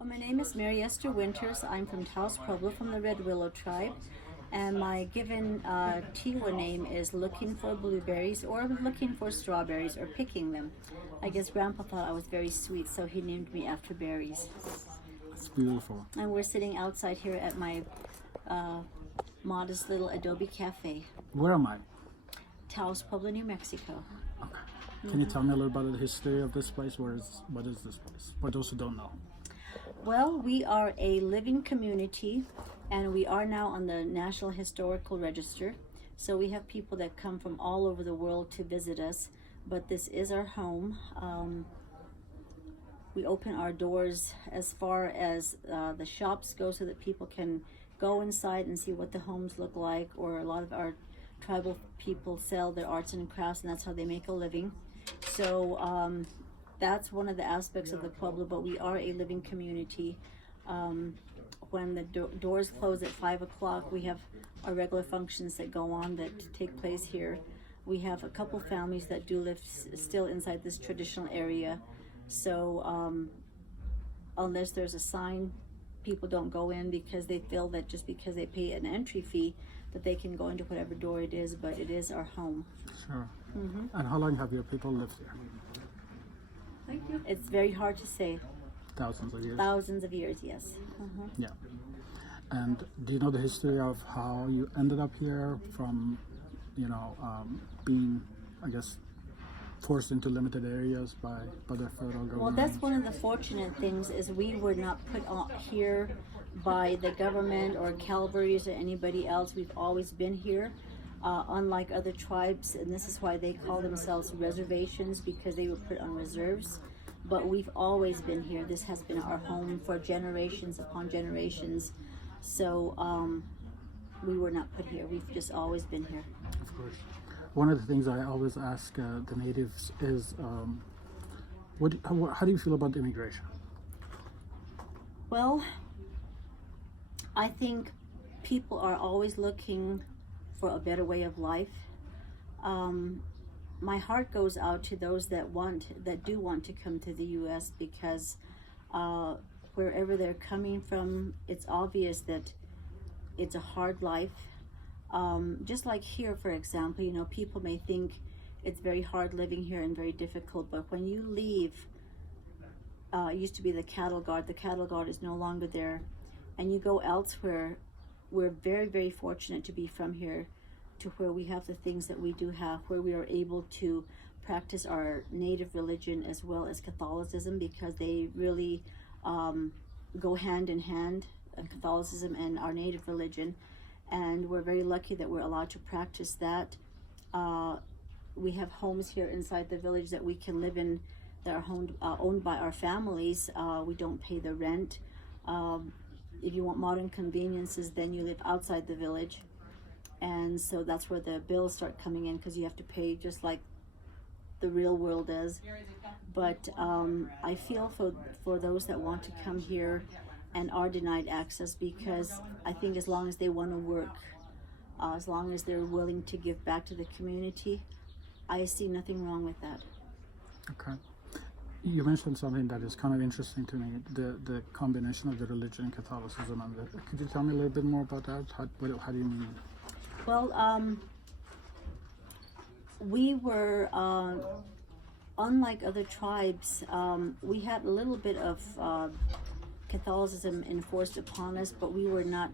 Well, my name is Mary Esther Winters. I'm from Taos Pueblo from the Red Willow tribe, and my given Tiwa name is looking for blueberries or looking for strawberries or picking them. I guess Grandpa thought I was very sweet, so he named me after berries. It's beautiful. And we're sitting outside here at my modest little adobe cafe. Where am I? Taos Pueblo, New Mexico. Okay. Can you tell me a little about the history of this place? What is this place? For those who don't know. Well, we are a living community, and we are now on the National Historical Register. So we have people that come from all over the world to visit us, but this is our home. We open our doors as far as the shops go so that people can go inside and see what the homes look like, or a lot of our tribal people sell their arts and crafts, and that's how they make a living. So that's one of the aspects of the Pueblo, but we are a living community. When the doors close at 5 o'clock, we have our regular functions that go on that take place here. We have a couple families that do live still inside this traditional area. So unless there's a sign, people don't go in because they feel that just because they pay an entry fee that they can go into whatever door it is, but it is our home. Sure. And how long have your people lived here? Thank you. It's very hard to say. Thousands of years. Thousands of years, yes. Yeah. And do you know the history of how you ended up here from, being, I guess, forced into limited areas by the federal government? Well, that's one of the fortunate things is we were not put on here by the government or Calvaries or anybody else. We've always been here. Unlike other tribes, and this is why they call themselves reservations, because they were put on reserves. But we've always been here. This has been our home for generations upon generations. So we were not put here. We've just always been here. Of course. One of the things I always ask the natives is, how do you feel about immigration? Well, I think people are always looking for a better way of life. My heart goes out to those that do want to come to the U.S. because wherever they're coming from, it's obvious that it's a hard life. Just like here, for example, people may think it's very hard living here and very difficult, but when you leave, it used to be the cattle guard is no longer there, and you go elsewhere. We're very, very fortunate to be from here, to where we have the things that we do have, where we are able to practice our native religion as well as Catholicism, because they really go hand in hand, Catholicism and our native religion. And we're very lucky that we're allowed to practice that. We have homes here inside the village that we can live in that are owned by our families. We don't pay the rent. If you want modern conveniences, then you live outside the village. And so that's where the bills start coming in, because you have to pay just like the real world does. But I feel for those that want to come here and are denied access, because I think as long as they want to work, as long as they're willing to give back to the community, I see nothing wrong with that. Okay. You mentioned something that is kind of interesting to me, the combination of the religion and Catholicism. Could you tell me a little bit more about that? How do you mean? Well, we were, unlike other tribes, we had a little bit of Catholicism enforced upon us, but we were not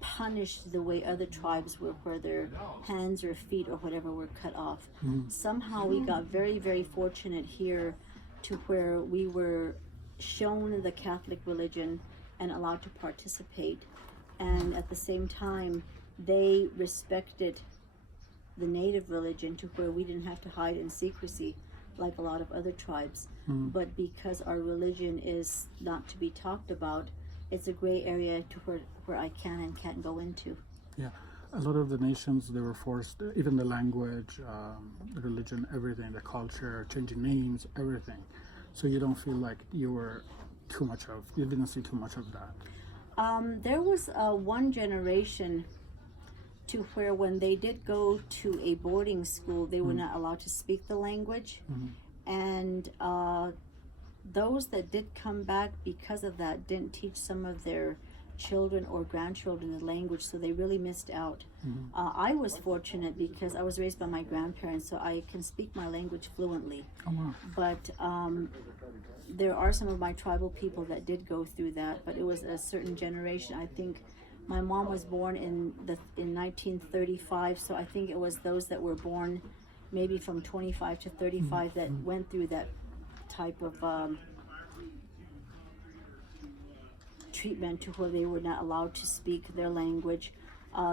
punished the way other tribes were, where their hands or feet or whatever were cut off. Somehow we got very, very fortunate here to where we were shown the Catholic religion and allowed to participate. And at the same time, they respected the native religion to where we didn't have to hide in secrecy like a lot of other tribes. But because our religion is not to be talked about, it's a gray area to where I can and can't go into. Yeah, a lot of the nations, they were forced, even the language, the religion, everything, the culture, changing names, everything. So you don't feel like you didn't see too much of that. There was one generation to where when they did go to a boarding school, they were not allowed to speak the language. And those that did come back because of that didn't teach some of their children or grandchildren the language, so they really missed out. I was fortunate because I was raised by my grandparents, so I can speak my language fluently. Oh, wow. But there are some of my tribal people that did go through that, but it was a certain generation. I think my mom was born in 1935, so I think it was those that were born maybe from 25 to 35 that went through that type of treatment to where they were not allowed to speak their language.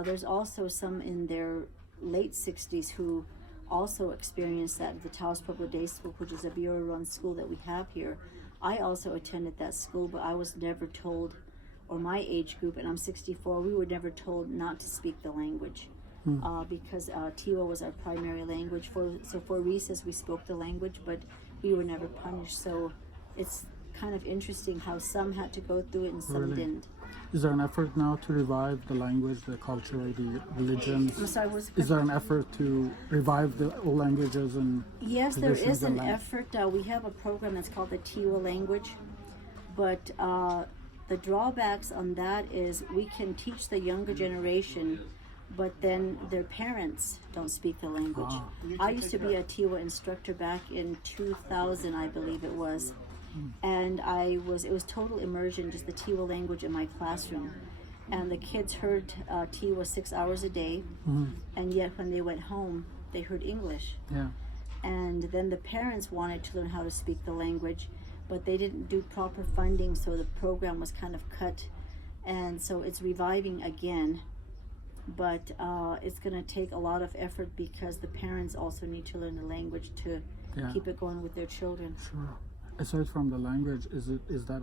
There's also some in their late 60s who also experienced that at the Taos Pueblo Day School, which is a bureau-run school that we have here. I also attended that school, but I was never told, or my age group, and I'm 64, we were never told not to speak the language. Because Tiwa was our primary language. So for recess we spoke the language, but we were never punished. So it's kind of interesting how some had to go through it and some Really? didn't. Is there an effort now to revive the language, the culture, the religions? I'm sorry, Is there an effort to revive the old languages and Yes, there traditions is and an effort. We have a program that's called the Tiwa language, but the drawbacks on that is we can teach the younger generation, but then their parents don't speak the language. I used to be a Tiwa instructor back in 2000, I believe it was, and it was total immersion, just the Tiwa language in my classroom, and the kids heard Tiwa 6 hours a day, and yet when they went home, they heard English. Yeah. And then the parents wanted to learn how to speak the language, but they didn't do proper funding, so the program was kind of cut, and so it's reviving again. But it's going to take a lot of effort because the parents also need to learn the language to keep it going with their children. Sure. Aside from the language, does that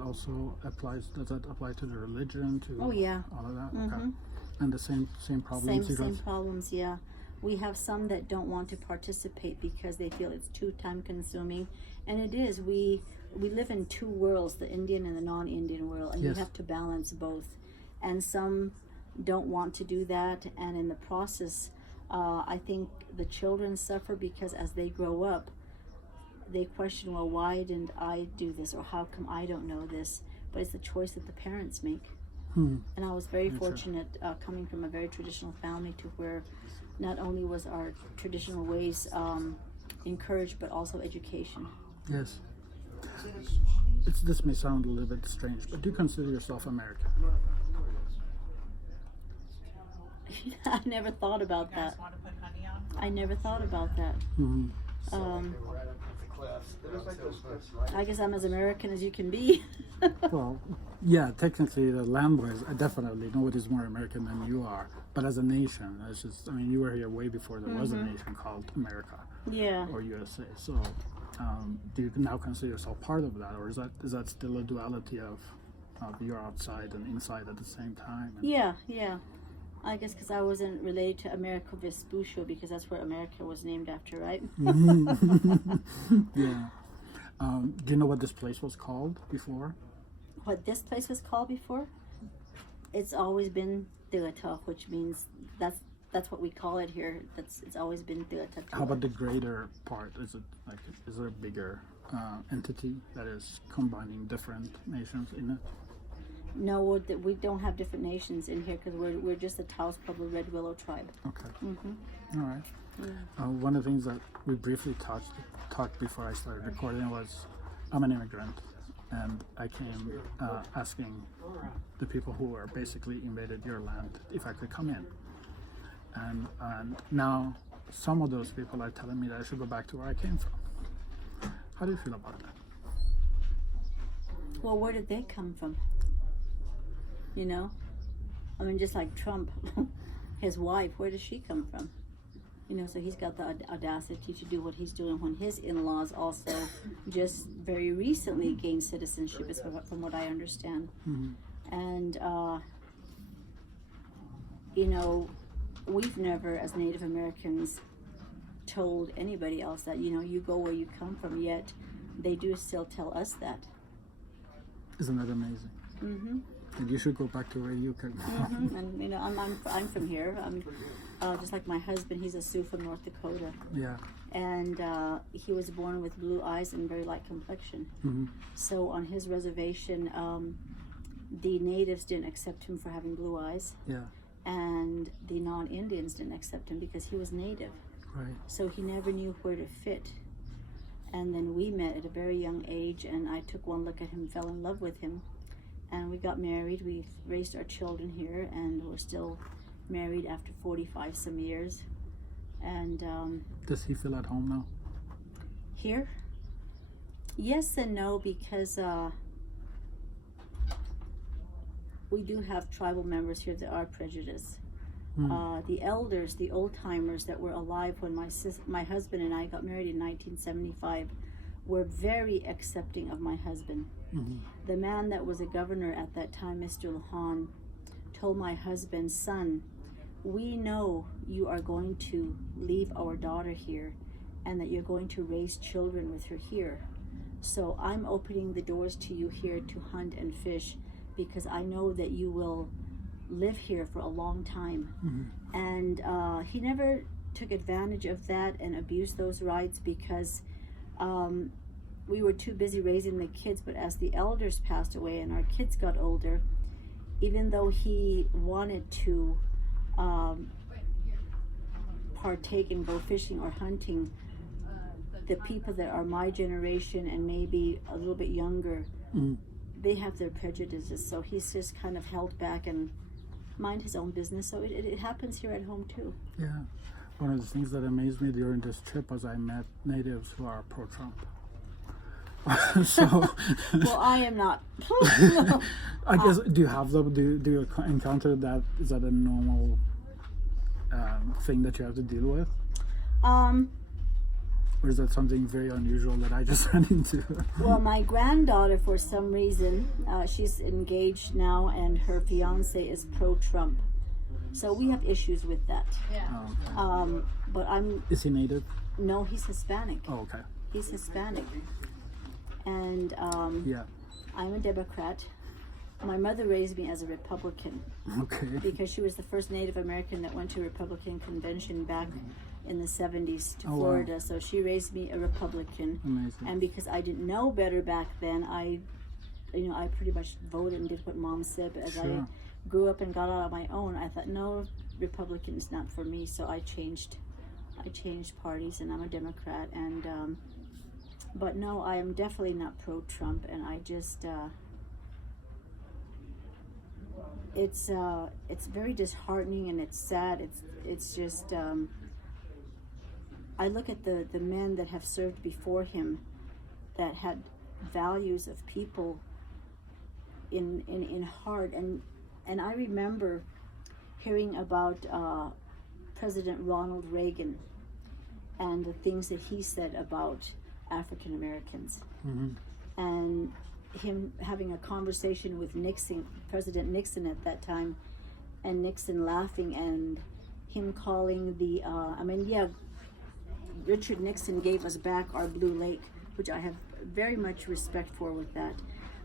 apply to the religion, to Oh yeah. all of that? Okay. And the same problems you Same guys? problems, yeah. We have some that don't want to participate because they feel it's too time consuming, and it is. We live in two worlds, the Indian and the non-Indian world, and Yes. you have to balance both. And some don't want to do that, and in the process, I think the children suffer because as they grow up, they question, well, why didn't I do this, or how come I don't know this? But it's the choice that the parents make. And I was very fortunate coming from a very traditional family to where not only was our traditional ways encouraged, but also education. Yes. This may sound a little bit strange, but do you consider yourself American? I never thought about that. I never thought about that. I guess I'm as American as you can be. Well, yeah, technically the language, definitely nobody's more American than you are. But as a nation, it's just, I mean, you were here way before there was a nation called America Yeah. or USA. So do you now consider yourself part of that, or is that still a duality of you're outside and inside at the same time? And Yeah. I guess because I wasn't related to America Vespuccio, because that's where America was named after, right? Yeah. Do you know what this place was called before? What this place was called before? It's always been Teletah, which means that's what we call it here. It's always been Teletah. How about the greater part? Is there a bigger entity that is combining different nations in it? No, we don't have different nations in here because we're just the Taos Pueblo Red Willow tribe. Okay. All right. One of the things that we briefly talked before I started recording was I'm an immigrant, and I came asking the people who were basically invaded your land if I could come in. And now some of those people are telling me that I should go back to where I came from. How do you feel about that? Well, where did they come from? You know? I mean, just like Trump, his wife, where does she come from? You know, so he's got the audacity to do what he's doing when his in-laws also just very recently gained citizenship, is from what I understand. And, you know, we've never, as Native Americans, told anybody else that, you know, you go where you come from, yet they do still tell us that. Isn't that amazing? And you should go back to where you came from. And, you know, I'm from here. I'm just like my husband, he's a Sioux from North Dakota. Yeah. And he was born with blue eyes and very light complexion. So on his reservation, the natives didn't accept him for having blue eyes. Yeah. And the non-Indians didn't accept him because he was native. Right. So he never knew where to fit. And then we met at a very young age, and I took one look at him, fell in love with him, and we got married. We raised our children here, and we're still married after 45 some years. And does he feel at home now? Here? Yes and no, because we do have tribal members here that are prejudiced. The elders, the old timers that were alive when my husband and I got married in 1975, were very accepting of my husband. The man that was a governor at that time, Mr. Lahan, told my husband, "Son, we know you are going to leave our daughter here and that you're going to raise children with her here. So I'm opening the doors to you here to hunt and fish, because I know that you will live here for a long time." And he never took advantage of that and abused those rights, because we were too busy raising the kids. But as the elders passed away and our kids got older, even though he wanted to partake and go fishing or hunting, the people that are my generation and maybe a little bit younger, they have their prejudices. So he's just kind of held back and mind his own business. So it happens here at home too. Yeah. One of the things that amazed me during this trip was I met natives who are pro-Trump. So well, I am not. I guess, do you have them? Do you encounter that? Is that a normal thing that you have to deal with? Or is that something very unusual that I just ran into? Well, my granddaughter, for some reason, she's engaged now, and her fiance is pro-Trump. So we have issues with that. Oh, okay. But Is he native? No, he's Hispanic. Oh, okay. He's Hispanic. And Yeah. I'm a Democrat. My mother raised me as a Republican. Okay. Because she was the first Native American that went to a Republican convention back in the 70s to Oh, Florida. wow. So she raised me a Republican. Amazing. And because I didn't know better back then, I pretty much voted and did what Mom said. But as I Sure. grew up and got out on my own, I thought, no, Republican is not for me. So I changed parties, and I'm a Democrat. And but no, I am definitely not pro-Trump, and I just it's very disheartening, and it's sad. It's just I look at the men that have served before him that had values of people in heart, and I remember hearing about President Ronald Reagan and the things that he said about African Americans, and him having a conversation with Nixon, President Nixon at that time, and Nixon laughing, and him calling the Richard Nixon gave us back our Blue Lake, which I have very much respect for with that.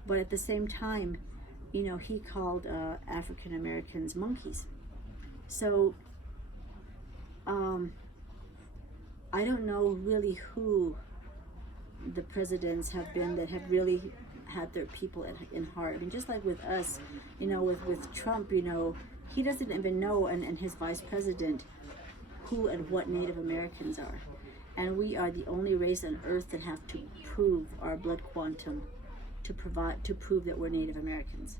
But at the same time, he called African Americans monkeys. So I don't know really who the presidents have been that have really had their people in heart. I mean, just like with us, with Trump, he doesn't even know, and his vice president, who and what Native Americans are. And we are the only race on earth that have to prove our blood quantum to prove that we're Native Americans.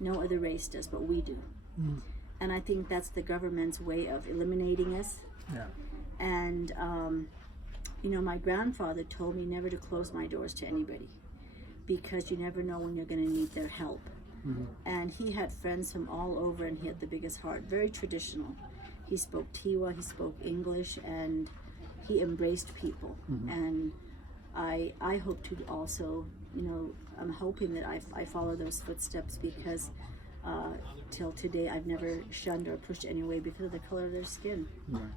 No other race does, but we do. And I think that's the government's way of eliminating us. Yeah. And my grandfather told me never to close my doors to anybody, because you never know when you're going to need their help. And he had friends from all over, and he had the biggest heart, very traditional. He spoke Tiwa, he spoke English, and he embraced people. And I hope to also, I'm hoping that I follow those footsteps, because till today I've never shunned or pushed anyone because of the color of their skin. Right.